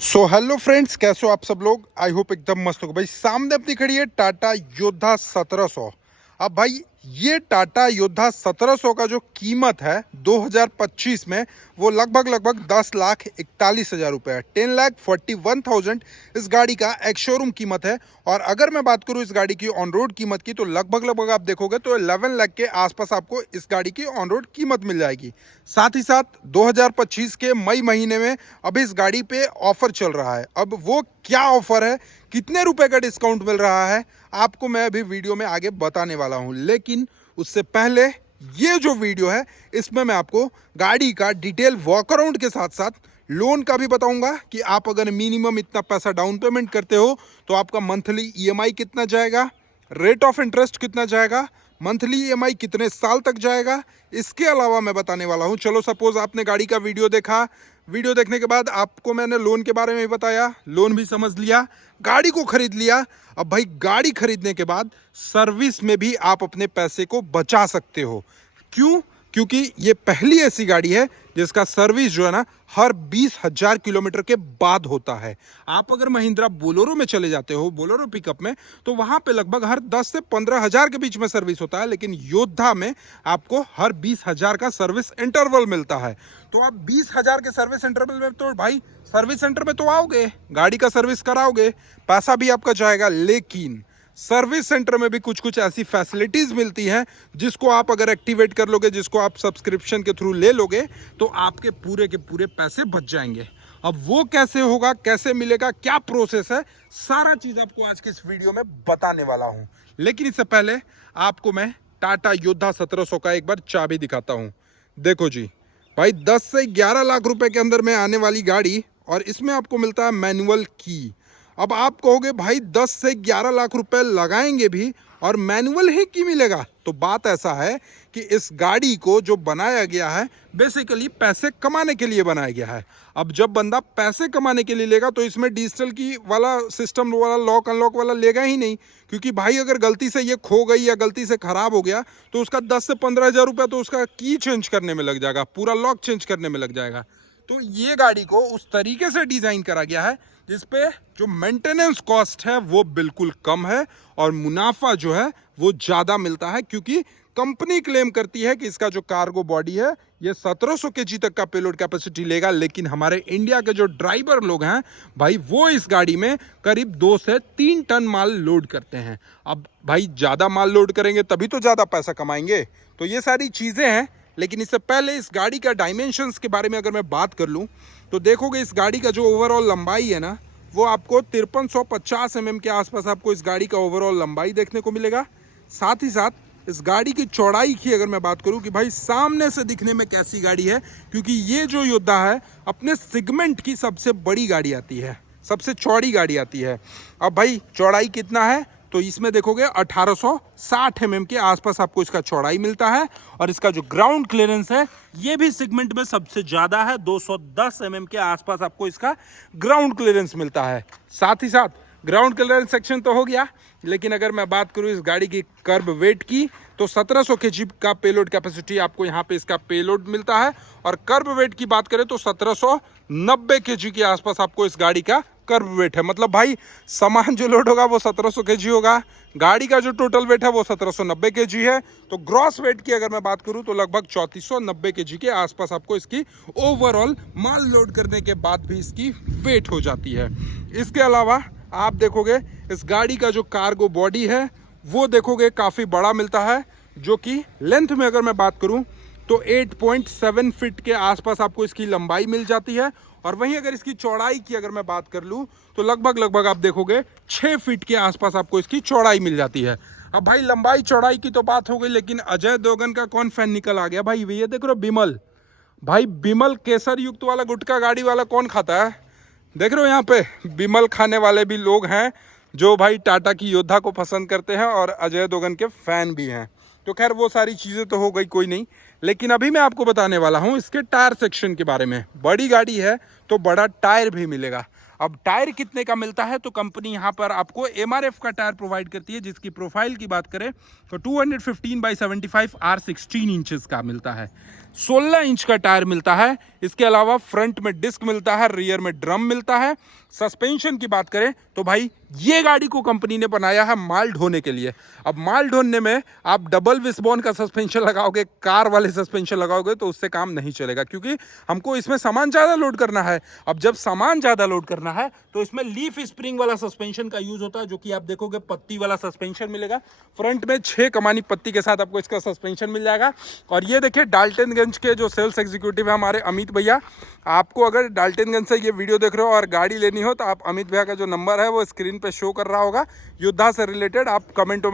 So hello friends, कैसे हो आप सब लोग। आई होप एकदम मस्त हो भाई। सामने अपनी खड़ी है टाटा योद्धा 1700। अब भाई ये टाटा योद्धा 1700 का जो कीमत है 2025 में वो लगभग 10,41,000 रुपये है। 10,41,000 इस गाड़ी का एक शोरूम कीमत है। और अगर मैं बात करूं इस गाड़ी की ऑन रोड कीमत की तो लगभग आप देखोगे तो 11 लाख के आसपास आपको इस गाड़ी की ऑन रोड कीमत मिल जाएगी। साथ ही साथ 2025 के मई महीने में अभी इस गाड़ी पे ऑफर चल रहा है। अब वो क्या ऑफर है, कितने रुपए का डिस्काउंट मिल रहा है, आपको मैं अभी वीडियो में आगे बताने वाला हूं। लेकिन उससे पहले ये जो वीडियो है इसमें मैं आपको गाड़ी का डिटेल वॉक अराउंड के साथ साथ लोन का भी बताऊंगा कि आप अगर मिनिमम इतना पैसा डाउन पेमेंट करते हो तो आपका मंथली ईएमआई कितना जाएगा, रेट ऑफ इंटरेस्ट कितना जाएगा, मंथली ईएमआई कितने साल तक जाएगा, इसके अलावा मैं बताने वाला हूं। चलो सपोज आपने गाड़ी का वीडियो देखा, वीडियो देखने के बाद आपको मैंने लोन के बारे में भी बताया, लोन भी समझ लिया, गाड़ी को खरीद लिया। अब भाई गाड़ी खरीदने के बाद सर्विस में भी आप अपने पैसे को बचा सकते हो। क्यों? क्योंकि ये पहली ऐसी गाड़ी है जिसका सर्विस जो है ना हर 20,000 किलोमीटर के बाद होता है। आप अगर महिंद्रा बोलेरो में चले जाते हो, बोलेरो पिकअप में, तो वहां पे लगभग हर 10 से 15,000 के बीच में सर्विस होता है। लेकिन योद्धा में आपको हर 20,000 का सर्विस इंटरवल मिलता है। तो आप 20,000 के सर्विस इंटरवल में तो भाई सर्विस सेंटर में तो आओगे, गाड़ी का सर्विस कराओगे, पैसा भी आपका जाएगा। लेकिन सर्विस सेंटर में भी कुछ कुछ ऐसी फैसिलिटीज मिलती हैं जिसको आप अगर एक्टिवेट कर लोगे, जिसको आप सब्सक्रिप्शन के थ्रू ले लोगे, तो आपके पूरे के पूरे पैसे बच जाएंगे। अब वो कैसे होगा, कैसे मिलेगा, क्या प्रोसेस है, सारा चीज आपको आज के इस वीडियो में बताने वाला हूं। लेकिन इससे पहले आपको मैं टाटा योद्धा 1700 का एक बार चाबी दिखाता हूं। देखो जी भाई, 10 से 11 लाख रुपए के अंदर में आने वाली गाड़ी, और इसमें आपको मिलता है मैनुअल की। अब आप कहोगे भाई 10 से 11 लाख रुपए लगाएंगे भी और मैनुअल ही की मिलेगा। तो बात ऐसा है कि इस गाड़ी को जो बनाया गया है बेसिकली पैसे कमाने के लिए बनाया गया है। अब जब बंदा पैसे कमाने के लिए लेगा तो इसमें डिजिटल की वाला सिस्टम वाला लॉक अनलॉक वाला लेगा ही नहीं। क्योंकि भाई अगर गलती से ये खो गई या गलती से खराब हो गया तो उसका 10 से 15,000 रुपया तो उसका की चेंज करने में लग जाएगा, पूरा लॉक चेंज करने में लग जाएगा। तो ये गाड़ी को उस तरीके से डिजाइन करा गया है जिसपे जो मेंटेनेंस कॉस्ट है वो बिल्कुल कम है और मुनाफा जो है वो ज्यादा मिलता है। क्योंकि कंपनी क्लेम करती है कि इसका जो कार्गो बॉडी है ये 1700 केजी तक का पेलोड कैपेसिटी लेगा। लेकिन हमारे इंडिया के जो ड्राइवर लोग हैं भाई वो इस गाड़ी में करीब 2 से 3 टन माल लोड करते हैं। अब भाई ज्यादा माल लोड करेंगे तभी तो ज्यादा पैसा कमाएंगे। तो ये सारी चीजें हैं। लेकिन इससे पहले इस गाड़ी का डायमेंशंस के बारे में अगर मैं बात कर लूं तो देखोगे इस गाड़ी का जो ओवरऑल लंबाई है ना वो आपको 5350 mm के आसपास आपको इस गाड़ी का ओवरऑल लंबाई देखने को मिलेगा। साथ ही साथ इस गाड़ी की चौड़ाई की अगर मैं बात करूं कि भाई सामने से दिखने में कैसी गाड़ी है, क्योंकि ये जो योद्धा है अपने सेगमेंट की सबसे बड़ी गाड़ी आती है, सबसे चौड़ी गाड़ी आती है। अब भाई चौड़ाई कितना है तो इसमें देखोगे 1860 mm के आसपास आपको इसका चौड़ाई मिलता है। और इसका जो ग्राउंड क्लियरेंस है ये भी सेगमेंट में सबसे ज्यादा है, 210 mm के आसपास आपको इसका ग्राउंड क्लियरेंस मिलता है। साथ ही साथ ग्राउंड क्लियरेंस सेक्शन तो हो गया, लेकिन अगर मैं बात करूं इस गाड़ी की कर्ब वेट की तो 1700 केजी का पेलोड कैपेसिटी आपको यहाँ पे इसका पेलोड मिलता है। और कर्ब वेट की बात करें तो 1790 केजी के आसपास आपको इस गाड़ी का कर्ब वेट है। मतलब भाई सामान जो लोड होगा वो 1700 केजी होगा, गाड़ी का जो टोटल वेट है वो 1790 केजी है। तो ग्रॉस वेट की अगर मैं बात करूं तो लगभग 3490 केजी के आसपास आपको इसकी ओवरऑल माल लोड करने के बाद भी इसकी वेट हो जाती है। इसके अलावा आप देखोगे इस गाड़ी का जो कार्गो बॉडी है वो देखोगे काफ़ी बड़ा मिलता है, जो कि लेंथ में अगर मैं बात करूं तो 8.7 फीट के आसपास आपको इसकी लंबाई मिल जाती है। और वहीं अगर इसकी चौड़ाई की अगर मैं बात कर लूं तो लगभग आप देखोगे 6 फीट के आसपास आपको इसकी चौड़ाई मिल जाती है। अब भाई लंबाई चौड़ाई की तो बात हो गई, लेकिन अजय देवगन का कौन फैन निकल आ गया भाई। ये देख रहे हो बिमल, भाई बिमल केसर युक्त वाला गुटखा गाड़ी वाला कौन खाता है, देख रहे हो यहाँ पे बिमल खाने वाले भी लोग हैं जो भाई टाटा की योद्धा को पसंद करते हैं और अजय देवगन के फैन भी हैं। तो खैर वो सारी चीज़ें तो हो गई, कोई नहीं। लेकिन अभी मैं आपको बताने वाला हूँ इसके टायर सेक्शन के बारे में। बड़ी गाड़ी है तो बड़ा टायर भी मिलेगा। अब टायर कितने का मिलता है, तो कंपनी यहाँ पर आपको MRF का टायर प्रोवाइड करती है, जिसकी प्रोफाइल की बात करें तो 215/75 R16 इंचेस का मिलता है। 16 इंच का टायर मिलता है। इसके अलावा फ्रंट में डिस्क मिलता है, रियर में ड्रम मिलता है। सस्पेंशन की बात करें तो भाई ये गाड़ी को कंपनी ने बनाया है माल ढोने के लिए। अब माल ढोने में आप डबल विस्बॉन का सस्पेंशन लगाओगे, कार वाले सस्पेंशन लगाओगे तो उससे काम नहीं चलेगा, क्योंकि हमको इसमें सामान ज़्यादा लोड करना है। अब जब सामान ज़्यादा लोड करना है तो इसमें लीफ स्प्रिंग वाला सस्पेंशन का यूज होता है, जो कि आप देखोगे पत्ती वाला सस्पेंशन मिलेगा। फ्रंट में 6 कमानी पत्ती के साथ आपको इसका सस्पेंशन मिल जाएगा। और ये देखिए डाल्टनगंज के जो सेल्स एग्जीक्यूटिव है हमारे अमित भैया, आपको अगर डाल्टनगंज से ये वीडियो देख रहे हो और गाड़ी लेनी हो तो आप अमित भैया का जो नंबर है वो स्क्रीन पे शो कर रहा होगा। योद्धा से रिलेटेड आप कमेंट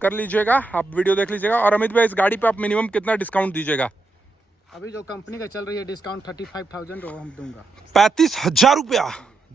कर लीजिएगा, आप वीडियो देख लीजिएगा। और अमित भैया इस गाड़ी पे आप मिनिमम कितना डिस्काउंट दीजिएगा? अभी जो कंपनी का चल रही है डिस्काउंट 35,000 वो हम दूंगा। 35,000 रुपया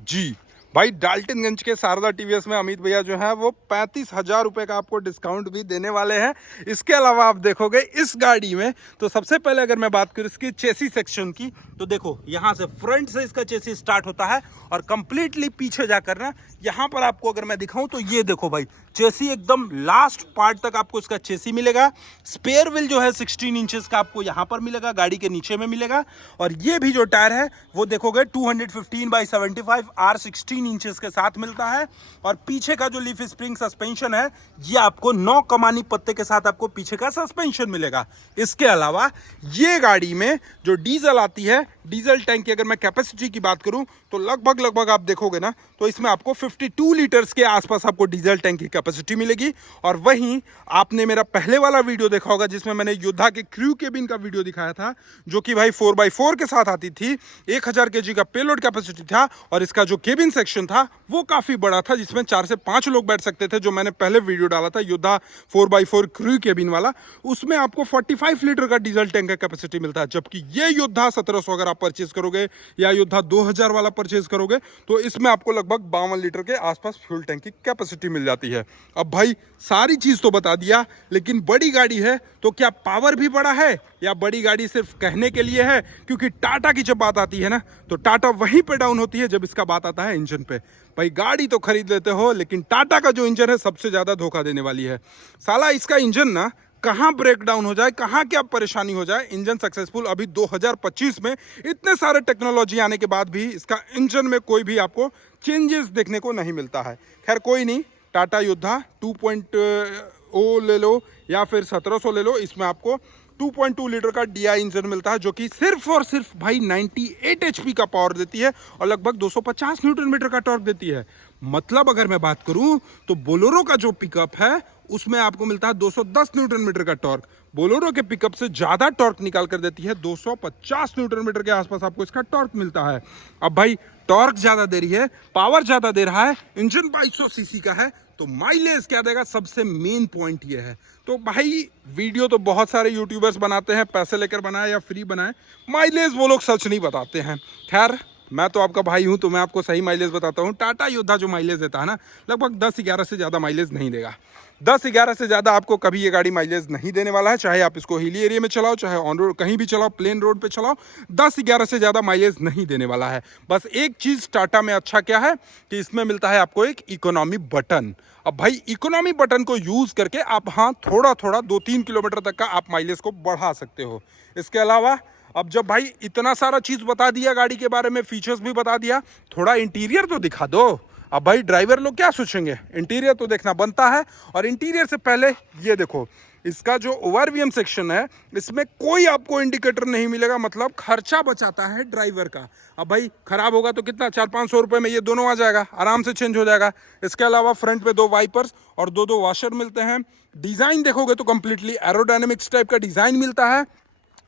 जी। भाई डाल्टनगंज के शारदा टीवीएस में अमित भैया जो है वो 35,000 रुपये का आपको डिस्काउंट भी देने वाले हैं। इसके अलावा आप देखोगे इस गाड़ी में, तो सबसे पहले अगर मैं बात करूँ इसकी चेसी सेक्शन की, तो देखो यहाँ से फ्रंट से इसका चेसी स्टार्ट होता है और कंप्लीटली पीछे जाकर ना यहाँ पर आपको अगर मैं दिखाऊं तो ये देखो भाई चेसी एकदम लास्ट पार्ट तक आपको इसका चेसी मिलेगा। स्पेयर व्हील जो है 16 इंचेस का आपको यहाँ पर मिलेगा, गाड़ी के नीचे में मिलेगा। और ये भी जो टायर है वो देखोगे 215/75 R16 इंचेस के साथ मिलता है। और पीछे का जो लीफ स्प्रिंग सस्पेंशन है ये आपको 9 कमानी पत्ते के साथ आपको पीछे का सस्पेंशन मिलेगा। इसके अलावा ये गाड़ी में जो डीजल आती है, डीजल टैंक की अगर मैं कैपेसिटी की बात करूं तो लगभग आप देखोगे ना तो इसमें आपको 52 लीटर्स के आसपास आपको डीजल टैंक की कैपेसिटी मिलेगी। और वहीं आपने मेरा पहले वाला वीडियो देखा होगा जिसमें मैंने योद्धा के क्रू केबिन का वीडियो दिखाया था, जो कि भाई 4x4 के साथ आती थी। 1000 kg का पेलोड कैपेसिटी था और इसका जो केबिन सेक्शन था वो काफी बड़ा था, जिसमें 4 से 5 लोग बैठ सकते थे। जो मैंने पहले वीडियो डाला था योद्धा 4x4 क्रू केबिन वाला, उसमें आपको 45 लीटर का डीजल टैंक का कैपेसिटी मिलता है। जबकि ये योद्धा 1700 अगर आप परचेज करोगे या योद्धा 2000 वाला परचेज करोगे तो इसमें आपको लगभग 52 लीटर के आसपास फ्यूल टैंक की कैपेसिटी मिल जाती है। अब भाई सारी चीज तो बता दिया, लेकिन बड़ी गाड़ी है तो क्या पावर भी बड़ा है या बड़ी गाड़ी सिर्फ कहने के लिए है? क्योंकि टाटा की जब बात आती है ना तो टाटा वहीं पे डाउन होती है जब इसका बात आता है इंजन पे। भाई गाड़ी तो खरीद लेते हो, लेकिन टाटा का जो इंजन है सबसे ज्यादा धोखा देने वाली है। साला इसका इंजन ना कहाँ ब्रेक डाउन हो जाए, कहाँ क्या परेशानी हो जाए, इंजन सक्सेसफुल अभी 2025 में इतने सारे टेक्नोलॉजी आने के बाद भी इसका इंजन में कोई भी आपको चेंजेस देखने को नहीं मिलता है। खैर कोई नहीं, टाटा योद्धा 2.0 ले लो या फिर 1700 ले लो, इसमें आपको 2.2 लीटर का DI इंजन मिलता है, जो कि सिर्फ और सिर्फ भाई 98 HP का पावर देती है और लगभग 250 न्यूटन मीटर का टॉर्क देती है। मतलब अगर मैं बात करूं तो बोलेरो का जो पिकअप है उसमें आपको मिलता है 210 न्यूटन मीटर का टॉर्क। बोलेरो के पिकअप से ज्यादा टॉर्क निकाल कर देती है, 250 न्यूटन मीटर के आसपास आपको इसका टॉर्क मिलता है। अब भाई टॉर्क ज्यादा दे रही है, पावर ज्यादा दे रहा है, इंजन 2200 सीसी का है, तो माइलेज क्या देगा, सबसे मेन पॉइंट ये है। तो भाई वीडियो तो बहुत सारे यूट्यूबर्स बनाते हैं, पैसे लेकर बनाए या फ्री बनाए, माइलेज वो लोग सच नहीं बताते हैं। खैर मैं तो आपका भाई हूं तो मैं आपको सही माइलेज बताता हूं। टाटा योद्धा जो माइलेज देता है ना, लगभग 10-11 से ज़्यादा माइलेज नहीं देगा। 10-11 से ज़्यादा आपको कभी ये गाड़ी माइलेज नहीं देने वाला है, चाहे आप इसको हिली एरिया में चलाओ, चाहे ऑन रोड कहीं भी चलाओ, प्लेन रोड पे चलाओ, 10-11 से ज़्यादा माइलेज नहीं देने वाला है। बस एक चीज़ टाटा में अच्छा क्या है कि इसमें मिलता है आपको एक इकोनॉमी बटन। अब भाई इकोनॉमी बटन को यूज़ करके आप हाँ थोड़ा 2-3 किलोमीटर तक का आप माइलेज को बढ़ा सकते हो। इसके अलावा अब जब भाई इतना सारा चीज़ बता दिया गाड़ी के बारे में, फीचर्स भी बता दिया, थोड़ा इंटीरियर तो दिखा दो। अब भाई ड्राइवर लोग क्या सोचेंगे, इंटीरियर तो देखना बनता है। और इंटीरियर से पहले ये देखो, इसका जो ओवरवीएम सेक्शन है इसमें कोई आपको इंडिकेटर नहीं मिलेगा, मतलब खर्चा बचाता है ड्राइवर का। अब भाई खराब होगा तो कितना 400-500 रुपये में ये दोनों आ जाएगा, आराम से चेंज हो जाएगा। इसके अलावा फ्रंट पे 2 वाइपर्स और 2 वॉशर मिलते हैं। डिज़ाइन देखोगे तो कंप्लीटली एरोडायनेमिक्स टाइप का डिज़ाइन मिलता है।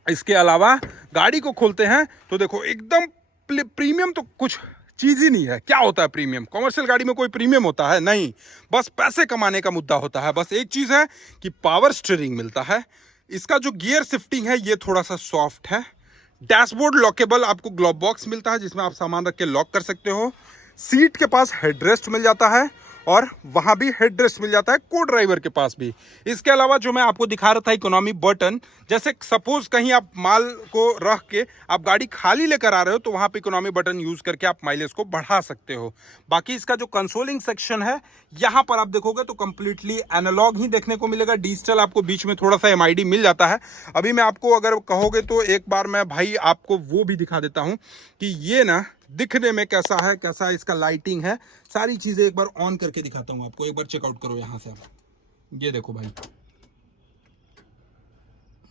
इसके अलावा गाड़ी को खोलते हैं तो देखो एकदम प्रीमियम तो कुछ चीज़ ही नहीं है। क्या होता है प्रीमियम? कॉमर्शियल गाड़ी में कोई प्रीमियम होता है? नहीं, बस पैसे कमाने का मुद्दा होता है। बस एक चीज़ है कि पावर स्टीयरिंग मिलता है। इसका जो गियर शिफ्टिंग है ये थोड़ा सा सॉफ्ट है। डैशबोर्ड लॉकेबल आपको ग्लोव बॉक्स मिलता है जिसमें आप सामान रख के लॉक कर सकते हो। सीट के पास हेडरेस्ट मिल जाता है और वहां भी हेडरेस्ट मिल जाता है को ड्राइवर के पास भी। इसके अलावा जो मैं आपको दिखा रहा था इकोनॉमी बटन, जैसे सपोज कहीं आप माल को रख के आप गाड़ी खाली लेकर आ रहे हो तो वहां पे इकोनॉमी बटन यूज करके आप माइलेज को बढ़ा सकते हो। बाकी इसका जो कंसोलिंग सेक्शन है यहां पर आप देखोगे तो कंप्लीटली एनालॉग ही देखने को मिलेगा। डिजिटल आपको बीच में थोड़ा सा एमआईडी मिल जाता है। अभी मैं आपको अगर कहोगे तो एक बार मैं भाई आपको वो भी दिखा देता हूं कि ये ना दिखने में कैसा है, कैसा इसका लाइटिंग है, सारी चीजें एक बार ऑन करके दिखाता हूं आपको। एक बार चेकआउट करो यहां से आप, ये देखो भाई,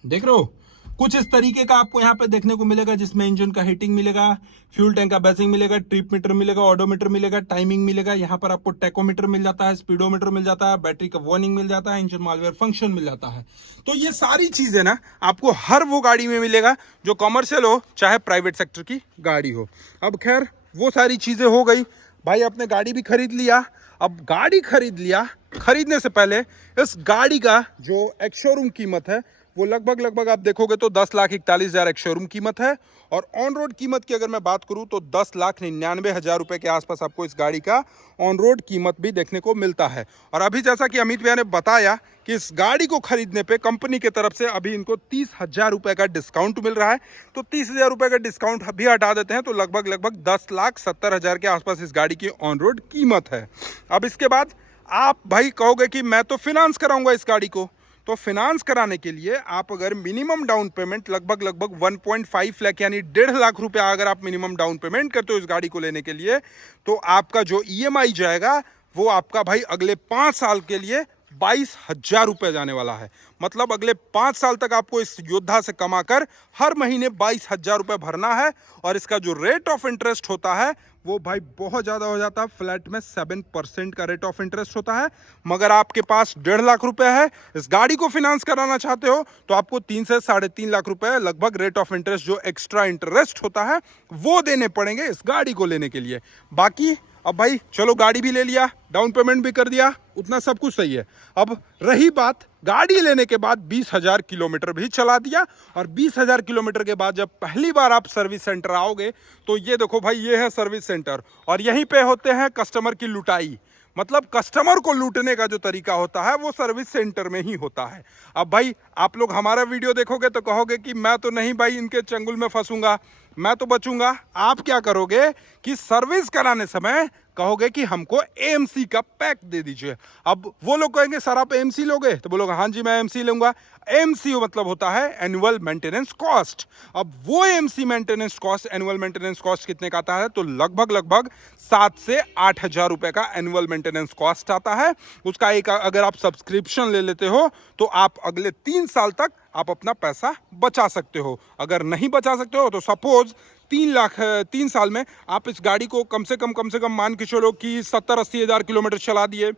देख रहे हो कुछ इस तरीके का आपको यहाँ पे देखने को मिलेगा, जिसमें इंजन का हीटिंग मिलेगा, फ्यूल टैंक का बेसिंग मिलेगा, ट्रिप मीटर मिलेगा, ऑडोमीटर मिलेगा, टाइमिंग मिलेगा, यहाँ पर आपको टैकोमीटर मिल जाता है, स्पीडोमीटर मिल जाता है, बैटरी का वार्निंग मिल जाता है, इंजन मालवेयर फंक्शन मिल जाता है। तो ये सारी चीजें ना आपको हर वो गाड़ी में मिलेगा जो कॉमर्शियल हो चाहे प्राइवेट सेक्टर की गाड़ी हो। अब खैर वो सारी चीजें हो गई भाई, आपने गाड़ी भी खरीद लिया। अब गाड़ी खरीद लिया, खरीदने से पहले इस गाड़ी का जो एक शोरूम कीमत है वो लगभग आप देखोगे तो 10,41,000 एक शोरूम कीमत है। और ऑन रोड कीमत की अगर मैं बात करूं तो 10,99,000 रुपए के आसपास आपको इस गाड़ी का ऑन रोड कीमत भी देखने को मिलता है। और अभी जैसा कि अमित भैया ने बताया कि इस गाड़ी को खरीदने पे कंपनी की तरफ से अभी इनको 30,000 रुपए का डिस्काउंट मिल रहा है। तो 30,000 रुपए का डिस्काउंट भी हटा देते हैं तो लगभग 10,70,000 के आसपास इस गाड़ी की ऑन रोड कीमत है। अब इसके बाद आप भाई कहोगे कि मैं तो फिनांस कराऊंगा इस गाड़ी को, तो फिनांस कराने के लिए आप अगर मिनिमम डाउन पेमेंट लगभग 1.5 लाख यानी 1.5 लाख रुपया अगर आप मिनिमम डाउन पेमेंट करते हो इस गाड़ी को लेने के लिए, तो आपका जो ईएमआई जाएगा वो आपका भाई अगले 5 साल के लिए 22,000 रुपये जाने वाला है। मतलब अगले 5 साल तक आपको इस योद्धा से कमाकर हर महीने 22,000 रुपये भरना है। और इसका जो रेट ऑफ इंटरेस्ट होता है वो भाई बहुत ज़्यादा हो जाता है, फ्लैट में 7% का रेट ऑफ इंटरेस्ट होता है। मगर आपके पास 1.5 लाख रुपए है, इस गाड़ी को फिनांस कराना चाहते हो तो आपको 3 से 3.5 लाख रुपए लगभग रेट ऑफ इंटरेस्ट जो एक्स्ट्रा इंटरेस्ट होता है वो देने पड़ेंगे इस गाड़ी को लेने के लिए। बाकी अब भाई चलो गाड़ी भी ले लिया, डाउन पेमेंट भी कर दिया, उतना सब कुछ सही है। अब रही बात गाड़ी लेने के बाद 20,000 किलोमीटर भी चला दिया। और 20,000 किलोमीटर के बाद जब पहली बार आप सर्विस सेंटर आओगे तो ये देखो भाई, ये है सर्विस सेंटर और यहीं पे होते हैं कस्टमर की लुटाई। मतलब कस्टमर को लूटने का जो तरीका होता है वो सर्विस सेंटर में ही होता है। अब भाई आप लोग हमारा वीडियो देखोगे तो कहोगे कि मैं तो नहीं भाई इनके चंगुल में फंसूंगा, मैं तो बचूंगा। आप क्या करोगे कि सर्विस कराने समय कहोगे कि हमको एएमसी का पैक दे दीजिए। अब वो लोग कहेंगे सर आप एएमसी लोगे, तो बोलोगे हाँ जी मैं एएमसी लूंगा। एएमसी मतलब होता है एनुअल मेंटेनेंस कॉस्ट। अब वो AMC maintenance cost, annual maintenance cost कितने का आता है, तो लगभग 7 से 8,000 रुपए का एनुअल मेंटेनेंस कॉस्ट आता है। उसका एक अगर आप सब्सक्रिप्शन ले लेते हो तो आप अगले 3 साल तक आप अपना पैसा बचा सकते हो। अगर नहीं बचा सकते हो तो सपोज 3 साल में आप इस गाड़ी को कम से कम मान के चलो कि 70-80 हज़ार किलोमीटर चला दिए,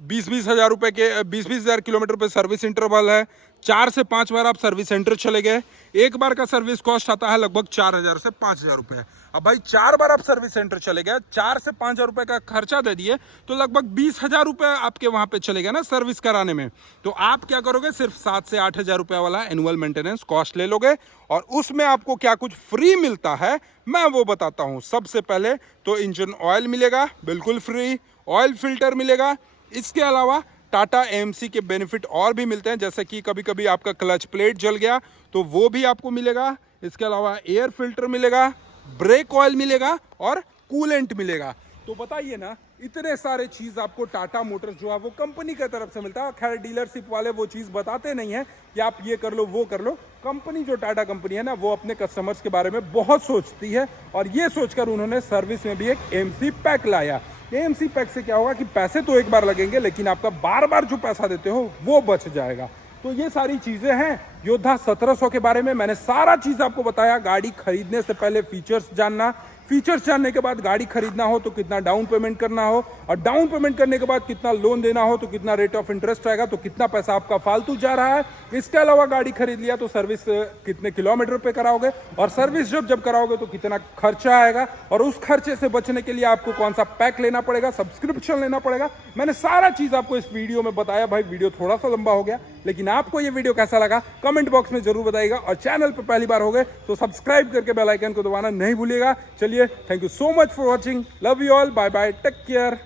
20-20 हज़ार रुपये के 20-20 हज़ार किलोमीटर पे सर्विस इंटरवल है, 4 से 5 बार आप सर्विस सेंटर चले गए, एक बार का सर्विस कॉस्ट आता है लगभग 4,000 से 5,000 रुपये। अब भाई 4 बार आप सर्विस सेंटर चले गए, 4 से 5,000 रुपये का खर्चा दे दिए तो लगभग 20,000 रुपये आपके वहाँ पे चले गए ना सर्विस कराने में। तो आप क्या करोगे, सिर्फ 7 से 8,000 रुपये वाला एनुअल मेंटेनेंस कॉस्ट ले लोगे और उसमें आपको क्या कुछ फ्री मिलता है मैं वो बताता हूँ। सबसे पहले तो इंजन ऑयल मिलेगा बिल्कुल फ्री, ऑयल फिल्टर मिलेगा। इसके अलावा टाटा एएमसी के बेनिफिट और भी मिलते हैं, जैसे कि कभी कभी आपका क्लच प्लेट जल गया तो वो भी आपको मिलेगा। इसके अलावा एयर फिल्टर मिलेगा, ब्रेक ऑयल मिलेगा और कूलेंट मिलेगा। तो बताइए ना, इतने सारे चीज आपको टाटा मोटर्स जो है वो कंपनी की तरफ से मिलता है। खैर डीलरशिप वाले वो चीज बताते नहीं है कि आप ये कर लो वो कर लो। कंपनी जो टाटा कंपनी है ना वो अपने कस्टमर्स के बारे में बहुत सोचती है और ये सोचकर उन्होंने सर्विस में भी एक एएमसी पैक लाया। एएमसी पैक से क्या होगा कि पैसे तो एक बार लगेंगे लेकिन आपका बार बार जो पैसा देते हो वो बच जाएगा। तो ये सारी चीजें हैं योद्धा 1700 के बारे में। मैंने सारा चीज आपको बताया। गाड़ी खरीदने से पहले फीचर्स जानना, फीचर्स जानने के बाद गाड़ी खरीदना हो तो कितना डाउन पेमेंट करना हो, और डाउन पेमेंट करने के बाद कितना लोन देना हो तो कितना रेट ऑफ इंटरेस्ट आएगा, तो कितना पैसा आपका फालतू जा रहा है। इसके अलावा गाड़ी खरीद लिया तो सर्विस कितने किलोमीटर पे कराओगे, और सर्विस जब कराओगे तो कितना खर्चा आएगा, और उस खर्चे से बचने के लिए आपको कौन सा पैक लेना पड़ेगा, सब्सक्रिप्शन लेना पड़ेगा। मैंने सारा चीज आपको इस वीडियो में बताया। भाई वीडियो थोड़ा सा लंबा हो गया, लेकिन आपको ये वीडियो कैसा लगा कमेंट बॉक्स में जरूर बताइएगा, और चैनल पे पहली बार हो गए तो सब्सक्राइब करके बेल आइकन को दबाना नहीं भूलिएगा। चलिए, thank you so much for watching, love you all, bye bye, take care.